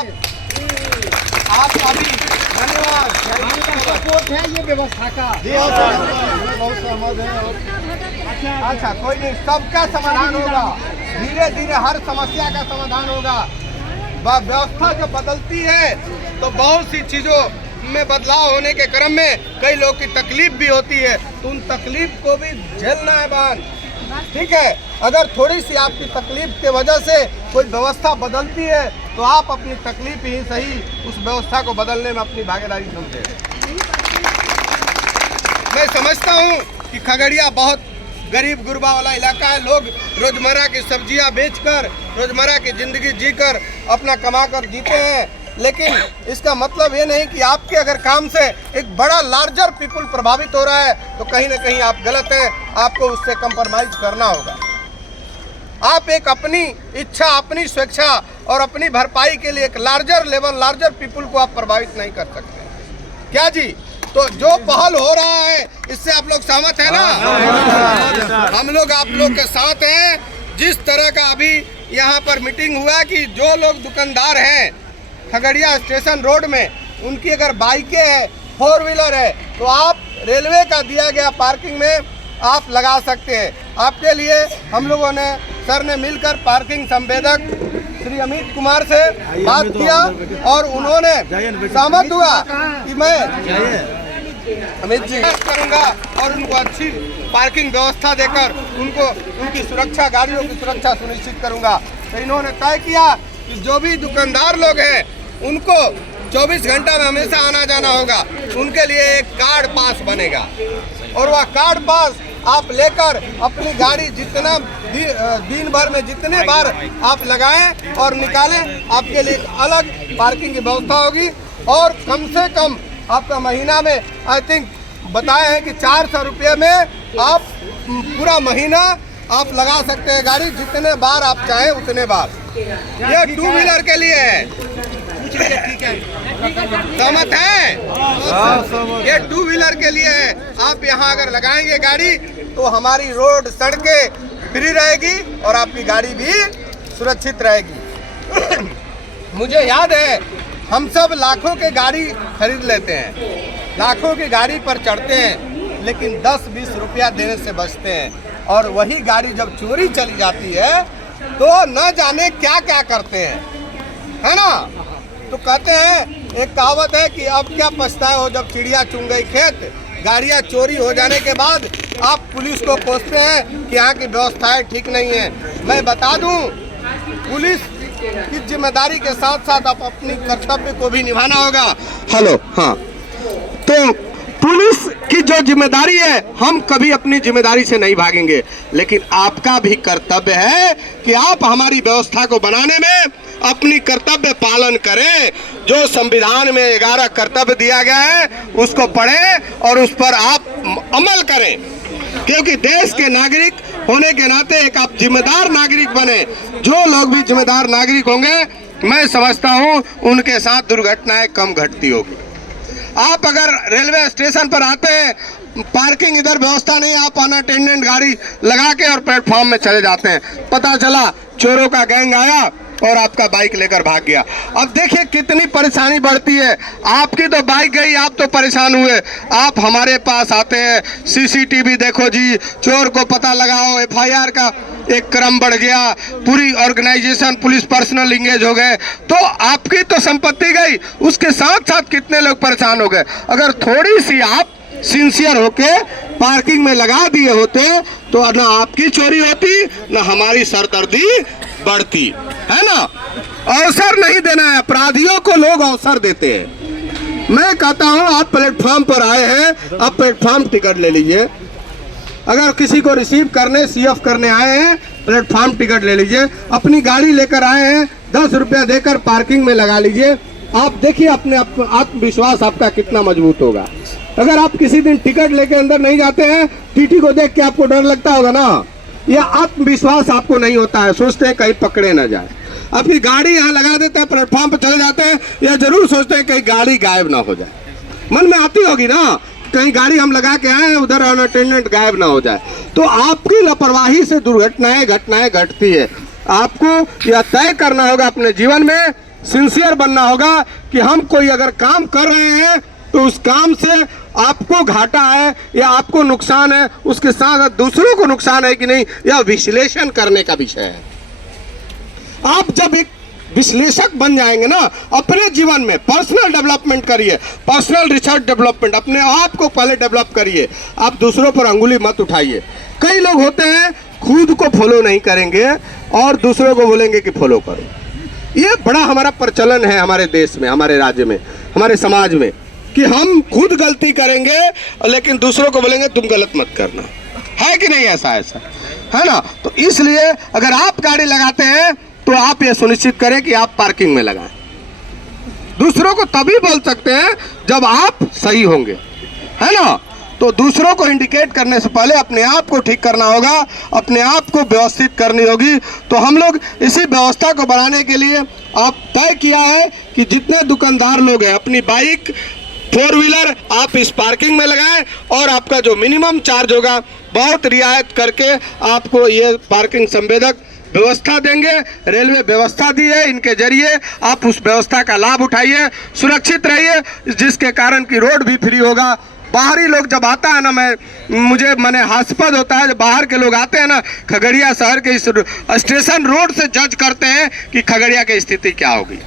आप अभी धन्यवाद सपोर्ट है ये व्यवस्था का। बहुत सहमत है। अच्छा कोई नहीं, सबका समाधान होगा, धीरे धीरे हर समस्या का समाधान होगा। व्यवस्था जब बदलती है तो बहुत सी चीजों में बदलाव होने के क्रम में कई लोग की तकलीफ भी होती है, तो उन तकलीफ को भी झेलना है बान। ठीक है, अगर थोड़ी सी आपकी तकलीफ के वजह से कोई व्यवस्था बदलती है तो आप अपनी तकलीफ ही सही उस व्यवस्था को बदलने में अपनी भागीदारी समझे। मैं समझता हूँ कि खगड़िया बहुत गरीब गुरबा वाला इलाका है। लोग रोजमर्रा की सब्जियां बेचकर, रोजमर्रा की जिंदगी जीकर अपना कमा कर जीते हैं, लेकिन इसका मतलब ये नहीं कि आपके अगर काम से एक बड़ा लार्जर पीपुल प्रभावित हो रहा है तो कहीं ना कहीं आप गलत हैं, आपको उससे कंप्रोमाइज करना होगा। आप एक अपनी इच्छा, अपनी स्वेच्छा और अपनी भरपाई के लिए एक लार्जर लेवल, लार्जर पीपुल को आप प्रभावित नहीं कर सकते। क्या जी? तो जो पहल हो रहा है इससे आप लोग सहमत हैं ना? हम लोग आप लोग के साथ हैं। जिस तरह का अभी यहाँ पर मीटिंग हुआ कि जो लोग दुकानदार हैं खगड़िया स्टेशन रोड में, उनकी अगर बाइकें हैं, 4 व्हीलर है, तो आप रेलवे का दिया गया पार्किंग में आप लगा सकते हैं। आपके लिए हम लोगों ने, सर ने मिलकर पार्किंग संवेदक श्री अमित कुमार से बात किया और उन्होंने सहमत हुआ कि मैं अमित जी करूंगा और उनको अच्छी पार्किंग व्यवस्था देकर उनको उनकी सुरक्षा, गाड़ियों की सुरक्षा सुनिश्चित करूंगा। तो इन्होंने तय किया कि जो भी दुकानदार लोग हैं उनको 24 घंटा में हमेशा आना जाना होगा। उनके लिए एक कार्ड पास बनेगा और वह कार्ड पास आप लेकर अपनी गाड़ी जितना दिन भर में जितने बार आप लगाएं और निकालें, आपके लिए एक अलग पार्किंग की व्यवस्था होगी। और कम से कम आपका महीना में आई थिंक बताए हैं कि 400 रुपये में आप पूरा महीना आप लगा सकते हैं गाड़ी, जितने बार आप चाहें उतने बार। ये 2 व्हीलर के लिए है। ठीक है, सहमत है? ये 2 व्हीलर के लिए है। आप यहाँ अगर लगाएंगे गाड़ी तो हमारी रोड, सड़कें फ्री रहेगी और आपकी गाड़ी भी सुरक्षित रहेगी। मुझे याद है हम सब लाखों के गाड़ी खरीद लेते हैं, लाखों की गाड़ी पर चढ़ते हैं, लेकिन 10-20 रुपया देने से बचते हैं और वही गाड़ी जब चोरी चली जाती है तो न जाने क्या क्या करते हैं, है ना? तो कहते हैं, एक कहावत है कि अब क्या पछताए हो जब चिड़िया चुन गई खेत। गाड़ियाँ चोरी हो जाने के बाद आप पुलिस को कोसते हैं कि यहाँ की व्यवस्थाएं ठीक नहीं है। मैं बता दूं, पुलिस की जिम्मेदारी के साथ साथ आप अपनी कर्तव्य को भी निभाना होगा। हेलो, हाँ, तो पुलिस की जो जिम्मेदारी है, हम कभी अपनी जिम्मेदारी से नहीं भागेंगे, लेकिन आपका भी कर्तव्य है कि आप हमारी व्यवस्था को बनाने में अपनी कर्तव्य पालन करें। जो संविधान में 11 कर्तव्य दिया गया है उसको पढ़ें और उस पर आप अमल करें, क्योंकि देश के नागरिक होने के नाते एक आप जिम्मेदार नागरिक बने। जो लोग भी जिम्मेदार नागरिक होंगे, मैं समझता हूं उनके साथ दुर्घटनाएं कम घटती होगी। आप अगर रेलवे स्टेशन पर आते हैं, पार्किंग इधर व्यवस्था नहीं, आप अनअटेंडेंट गाड़ी लगा के और प्लेटफॉर्म में चले जाते हैं, पता चला चोरों का गैंग आया और आपका बाइक लेकर भाग गया। अब देखिए कितनी परेशानी बढ़ती है। आपकी तो बाइक गई, आप तो परेशान हुए, आप हमारे पास आते हैं, सीसीटीवी देखो जी, चोर को पता लगाओ, एफआईआर का एक क्रम बढ़ गया, पूरी ऑर्गेनाइजेशन, पुलिस पर्सनल इंगेज हो गए, तो आपकी तो संपत्ति गई, उसके साथ साथ कितने लोग परेशान हो गए। अगर थोड़ी सी आप सिंसियर होके पार्किंग में लगा दिए होते तो ना आपकी चोरी होती, ना हमारी सरदर्दी बढ़ती, है ना? अवसर नहीं देना है, अपराधियों को लोग अवसर देते हैं। मैं कहता हूं आप प्लेटफॉर्म पर आए हैं, आप प्लेटफॉर्म टिकट ले लीजिए। अगर किसी को रिसीव करने, सीएफ करने आए हैं, प्लेटफॉर्म टिकट ले लीजिए। अपनी गाड़ी लेकर आए हैं, 10 रुपया देकर पार्किंग में लगा लीजिए। आप देखिए अपने आत्मविश्वास आपका कितना मजबूत होगा। अगर आप किसी दिन टिकट लेके अंदर नहीं जाते हैं, टीटी को देख के आपको डर लगता होगा ना, यह आत्मविश्वास आपको नहीं होता है, सोचते हैं कहीं पकड़े ना जाए। अपनी गाड़ी यहाँ लगा देते हैं, प्लेटफॉर्म पर चले जाते हैं, या जरूर सोचते हैं कहीं गाड़ी गायब ना हो जाए। मन में आती होगी ना, कहीं गाड़ी हम लगा के आए हैं, उधर अटेंडेंट गायब ना हो जाए। तो आपकी लापरवाही से दुर्घटनाएं घटती है। आपको यह तय करना होगा अपने जीवन में सिंसियर बनना होगा कि हम कोई अगर काम कर रहे हैं तो उस काम से आपको घाटा है या आपको नुकसान है, उसके साथ साथ दूसरों को नुकसान है कि नहीं, यह विश्लेषण करने का विषय है। आप जब एक विश्लेषक बन जाएंगे ना, अपने जीवन में पर्सनल डेवलपमेंट करिए, पर्सनल रिसर्च डेवलपमेंट, अपने आप को पहले डेवलप करिए, आप दूसरों पर अंगुली मत उठाइए। कई लोग होते हैं खुद को फॉलो नहीं करेंगे और दूसरों को बोलेंगे कि फॉलो करो। ये बड़ा हमारा प्रचलन है हमारे देश में, हमारे राज्य में, हमारे समाज में, कि हम खुद गलती करेंगे लेकिन दूसरों को बोलेंगे तुम गलत मत करना। है कि नहीं ऐसा है ना? तो इसलिए अगर आप गाड़ी लगाते हैं तो आप ये सुनिश्चित करें कि आप पार्किंग में लगाएं। दूसरों को तभी बोल सकते हैं जब आप सही होंगे, है ना? तो दूसरों को इंडिकेट करने से पहले अपने आप को ठीक करना होगा, अपने आप को व्यवस्थित करनी होगी। तो हम लोग इसी व्यवस्था को बढ़ाने के लिए आप तय किया है कि जितने दुकानदार लोग हैं अपनी बाइक, 4 व्हीलर आप इस पार्किंग में लगाएं और आपका जो मिनिमम चार्ज होगा बहुत रियायत करके आपको ये पार्किंग संवेदक व्यवस्था देंगे। रेलवे व्यवस्था दी है, इनके जरिए आप उस व्यवस्था का लाभ उठाइए, सुरक्षित रहिए, जिसके कारण कि रोड भी फ्री होगा। बाहरी लोग जब आता है ना, मुझे मैंने हास्पद होता है जब बाहर के लोग आते हैं ना, खगड़िया शहर के इस स्टेशन रोड से जज करते हैं कि खगड़िया की स्थिति क्या होगी।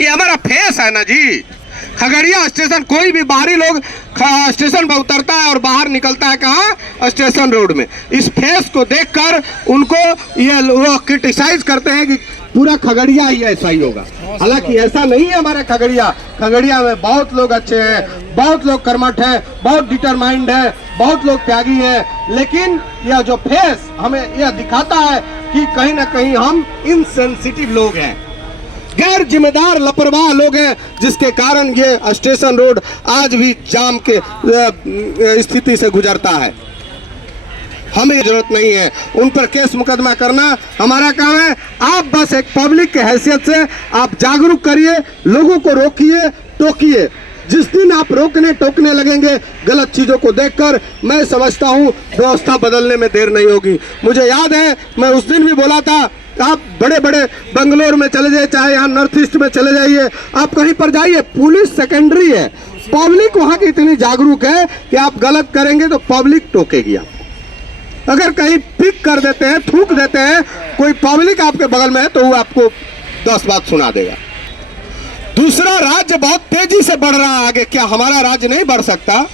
ये हमारा फेस है ना जी। खगड़िया स्टेशन, कोई भी बाहरी लोग स्टेशन पर उतरता है और बाहर निकलता है कहाँ? स्टेशन रोड में। इस फेस को देखकर उनको ये वो क्रिटिसाइज करते हैं कि पूरा खगड़िया ही ऐसा ही होगा। हालांकि ऐसा नहीं है हमारे खगड़िया में बहुत लोग अच्छे हैं, बहुत लोग कर्मठ हैं, बहुत डिटरमाइंड है, बहुत लोग त्यागी हैं। लेकिन यह जो फेस हमें यह दिखाता है कि कहीं ना कहीं हम इनसेंसिटिव लोग हैं, गैर जिम्मेदार लापरवाह लोग हैं, जिसके कारण ये स्टेशन रोड आज भी जाम के स्थिति से गुजरता है। हमें जरूरत नहीं है उन पर केस मुकदमा करना, हमारा काम है। आप बस एक पब्लिक के हैसियत से आप जागरूक करिए, लोगों को रोकिए, टोकिए। जिस दिन आप रोकने टोकने लगेंगे गलत चीजों को देखकर, मैं समझता हूँ व्यवस्था बदलने में देर नहीं होगी। मुझे याद है मैं उस दिन भी बोला था, आप बड़े बड़े बंगलोर में चले जाइए, चाहे यहाँ नॉर्थ ईस्ट में चले जाइए, आप कहीं पर जाइए, पुलिस सेकेंडरी है। पब्लिक वहाँ की इतनी जागरूक है कि आप गलत करेंगे तो पब्लिक टोकेगी। आप अगर कहीं पिक कर देते हैं, थूक देते हैं, कोई पब्लिक आपके बगल में है तो वो आपको 10 बात सुना देगा। दूसरा राज्य बहुत तेजी से बढ़ रहा है आगे, क्या हमारा राज्य नहीं बढ़ सकता?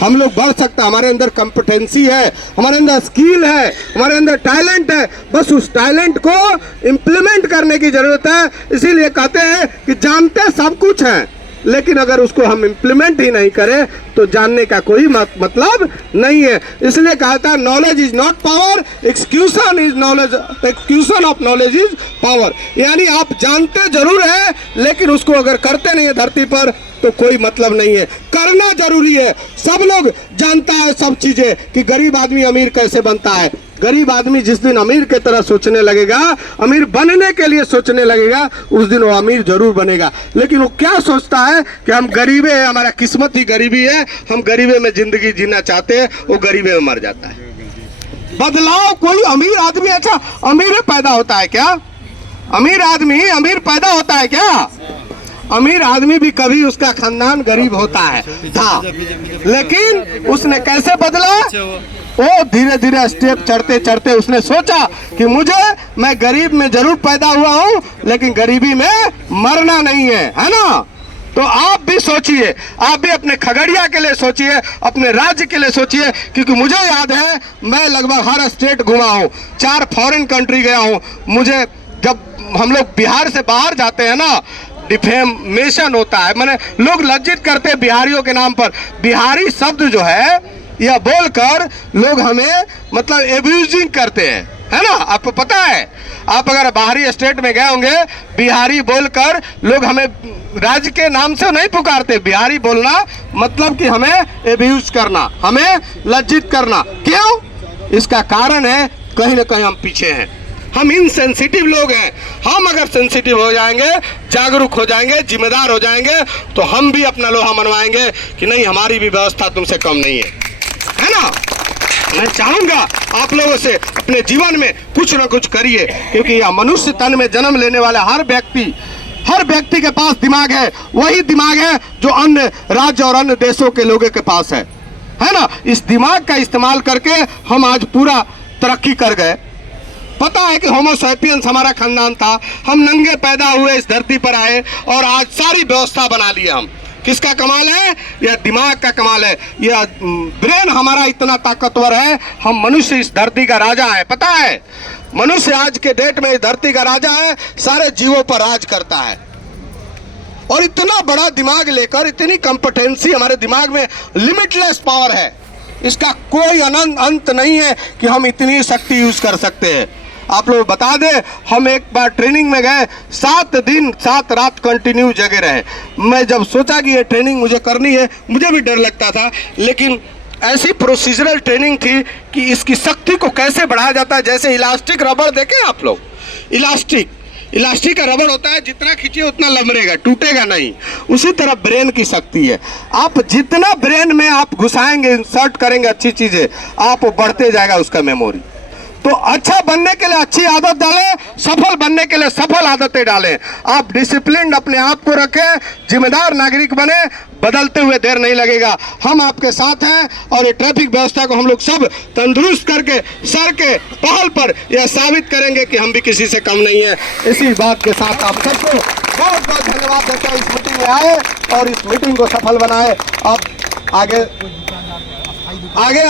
हम लोग बढ़ सकता, हमारे अंदर कॉम्पिटेंसी है, हमारे अंदर स्किल है, हमारे अंदर टैलेंट है। बस उस टैलेंट को इम्प्लीमेंट करने की जरूरत है। इसीलिए कहते हैं कि जानते सब कुछ है, लेकिन अगर उसको हम इम्प्लीमेंट ही नहीं करें तो जानने का कोई मतलब नहीं है। इसलिए कहा था knowledge is not power, execution is knowledge, execution of knowledge is power. यानी आप जानते जरूर है लेकिन उसको अगर करते नहीं है धरती पर तो कोई मतलब नहीं है। करना जरूरी है। सब लोग जानता है सब चीजें कि गरीब आदमी अमीर कैसे बनता है। गरीब आदमी जिस दिन अमीर के तरह सोचने लगेगा, अमीर बनने के लिए सोचने लगेगा, उस दिन वो अमीर जरूर बनेगा। लेकिन वो क्या सोचता है कि हम गरीबे हैं, हमारा किस्मत ही गरीबी है, हम गरीबे में जिंदगी जीना चाहते हैं, वो गरीबे में मर जाता है। बदलाव कोई अमीर आदमी, अच्छा अमीर पैदा होता है क्या? अमीर आदमी अमीर पैदा होता है क्या? अमीर आदमी भी कभी उसका खानदान गरीब होता है था, लेकिन उसने कैसे बदला? वो धीरे धीरे स्टेप चढ़ते चढ़ते उसने सोचा कि मैं गरीब में जरूर पैदा हुआ हूँ लेकिन गरीबी में मरना नहीं है, है ना? तो आप भी सोचिए, आप भी अपने खगड़िया के लिए सोचिए, अपने राज्य के लिए सोचिए। क्योंकि मुझे याद है मैं लगभग हर स्टेट घुमा हूँ, 4 फॉरेन कंट्री गया हूँ। मुझे जब हम लोग बिहार से बाहर जाते हैं ना, डिफेमेशन होता है, माने लोग लज्जित करते हैं बिहारियों के नाम पर। बिहारी शब्द जो है यह बोलकर लोग हमें मतलब एब्यूजिंग करते हैं, है ना? आपको पता है, आप अगर बाहरी स्टेट में गए होंगे, बिहारी बोलकर लोग हमें राज्य के नाम से नहीं पुकारते। बिहारी बोलना मतलब कि हमें एब्यूज करना, हमें लज्जित करना। क्यों? इसका कारण है कहीं ना कहीं हम पीछे हैं, हम इनसेंसिटिव लोग हैं। हम अगर सेंसिटिव हो जाएंगे, जागरूक हो जाएंगे, जिम्मेदार हो जाएंगे, तो हम भी अपना लोहा मनवाएंगे कि नहीं हमारी भी व्यवस्था तुमसे कम नहीं है ना? मैं चाहूंगा आप लोगों से अपने जीवन में कुछ न कुछ करिए, क्योंकि यह मनुष्य तन में जन्म लेने वाला हर व्यक्ति हर व्यक्ति के पास दिमाग है, वही दिमाग है जो अन्य राज्य और अन्य देशों के लोगों के पास है ना। इस दिमाग का इस्तेमाल करके हम आज पूरा तरक्की कर गए। पता है कि होमो सैपियंस हमारा खानदान था, हम नंगे पैदा हुए, इस धरती पर आए और आज सारी व्यवस्था बना ली हम। किसका कमाल है? यह दिमाग का कमाल है। यह ब्रेन हमारा इतना ताकतवर है, हम मनुष्य इस धरती का राजा है। पता है, मनुष्य आज के डेट में इस धरती का राजा है, सारे जीवों पर राज करता है। और इतना बड़ा दिमाग लेकर, इतनी कॉम्पिटेंसी हमारे दिमाग में, लिमिटलेस पावर है, इसका कोई अंत नहीं है कि हम इतनी शक्ति यूज कर सकते हैं। आप लोग बता दें, हम एक बार ट्रेनिंग में गए, 7 दिन 7 रात कंटिन्यू जगे रहे। मैं जब सोचा कि ये ट्रेनिंग मुझे करनी है, मुझे भी डर लगता था, लेकिन ऐसी प्रोसीजरल ट्रेनिंग थी कि इसकी शक्ति को कैसे बढ़ाया जाता है। जैसे इलास्टिक रबड़ देखें आप लोग, इलास्टिक का रबड़ होता है, जितना खींचिए उतना लमरेगा, टूटेगा नहीं। उसी तरह ब्रेन की शक्ति है, आप जितना ब्रेन में आप घुसाएंगे, इंसर्ट करेंगे अच्छी चीजें, आप बढ़ते जाएगा उसका मेमोरी। तो अच्छा बनने के लिए अच्छी आदत डालें, सफल बनने के लिए सफल आदतें डालें। आप डिसिप्लिन अपने आप को रखें, जिम्मेदार नागरिक बने, बदलते हुए देर नहीं लगेगा। हम आपके साथ हैं और ये ट्रैफिक व्यवस्था को हम लोग सब तंदुरुस्त करके सर के पहल पर यह साबित करेंगे कि हम भी किसी से कम नहीं है। इसी बात के साथ आप सबको बहुत बहुत धन्यवाद देता हूँ, इस मीटिंग में आए और इस मीटिंग को सफल बनाए। अब आगे